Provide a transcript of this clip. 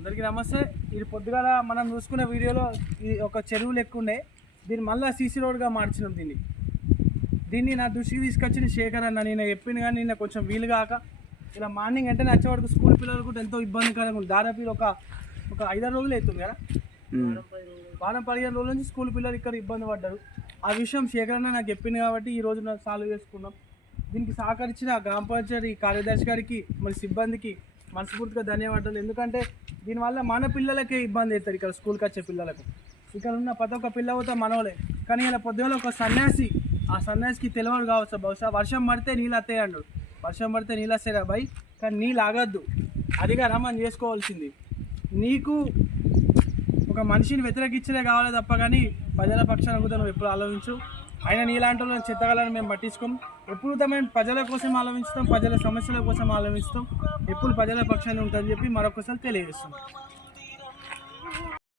అందరికీ నమస్తే. ఇది పొద్దుగాల మనం చూసుకున్న వీడియోలో ఇది ఒక చెరువు లెక్క ఉండే, దీన్ని మళ్ళీ సీసీ రోడ్గా మార్చినాం. దీన్ని నా దృష్టికి తీసుకొచ్చిన శేఖర్ అన్న. నేను చెప్పింది కానీ నిన్న కొంచెం వీలు కాక ఇలా మార్నింగ్ అంటే వచ్చేవాడికి స్కూల్ పిల్లలు కూడా ఎంతో ఇబ్బందికరంగా ఉంది. దాదాపు ఒక 5-6 రోజులు అవుతుంది కదా, వారం 15 రోజుల నుంచి స్కూల్ పిల్లలు ఇక్కడ ఇబ్బంది పడ్డారు. ఆ విషయం శేఖర్ అన్న నాకు చెప్పింది కాబట్టి ఈ రోజు సాల్వ్ చేసుకున్నాం. దీనికి సహకరించిన గ్రామ పంచాయతీ కార్యదర్శి గారికి మరి సిబ్బందికి మనస్ఫూర్తిగా ధన్యవాదాలు. ఎందుకంటే దీనివల్ల మన పిల్లలకే ఇబ్బంది అవుతుంది. ఇక్కడ స్కూల్కి వచ్చే పిల్లలకు ఇక్కడ ఉన్న ప్రతి ఒక్క పిల్లలతో మనవలే. కానీ ఇలా పొద్దున ఒక సన్యాసి, ఆ సన్యాసికి తెలియదు కావచ్చు, బహుశా వర్షం పడితే నీళ్ళు వస్తాయి అన్నాడు. వర్షం పడితే నీళ్ళు వస్తాయి బాయ్, కానీ నీళ్ళు ఆగద్దు. అదిగా మనం చేసుకోవాల్సింది. నీకు ఒక మనిషిని వ్యతిరేకించలే కావాలి తప్ప కానీ ప్రజల పక్షాన కూడా నువ్వు ఎప్పుడు ఆలోచించు. అయినా నీలాంటి వాళ్ళని చిత్తగలని మేము పట్టించుకోం. ఎప్పుడు మేము ప్రజల కోసం ఆలోచిస్తాం, ప్రజల సమస్యల కోసం ఆలోచిస్తాం. ఎప్పుడు ప్రజల పక్షాన్ని ఉంటుందని చెప్పి మరొకసారి తెలియజేస్తాం.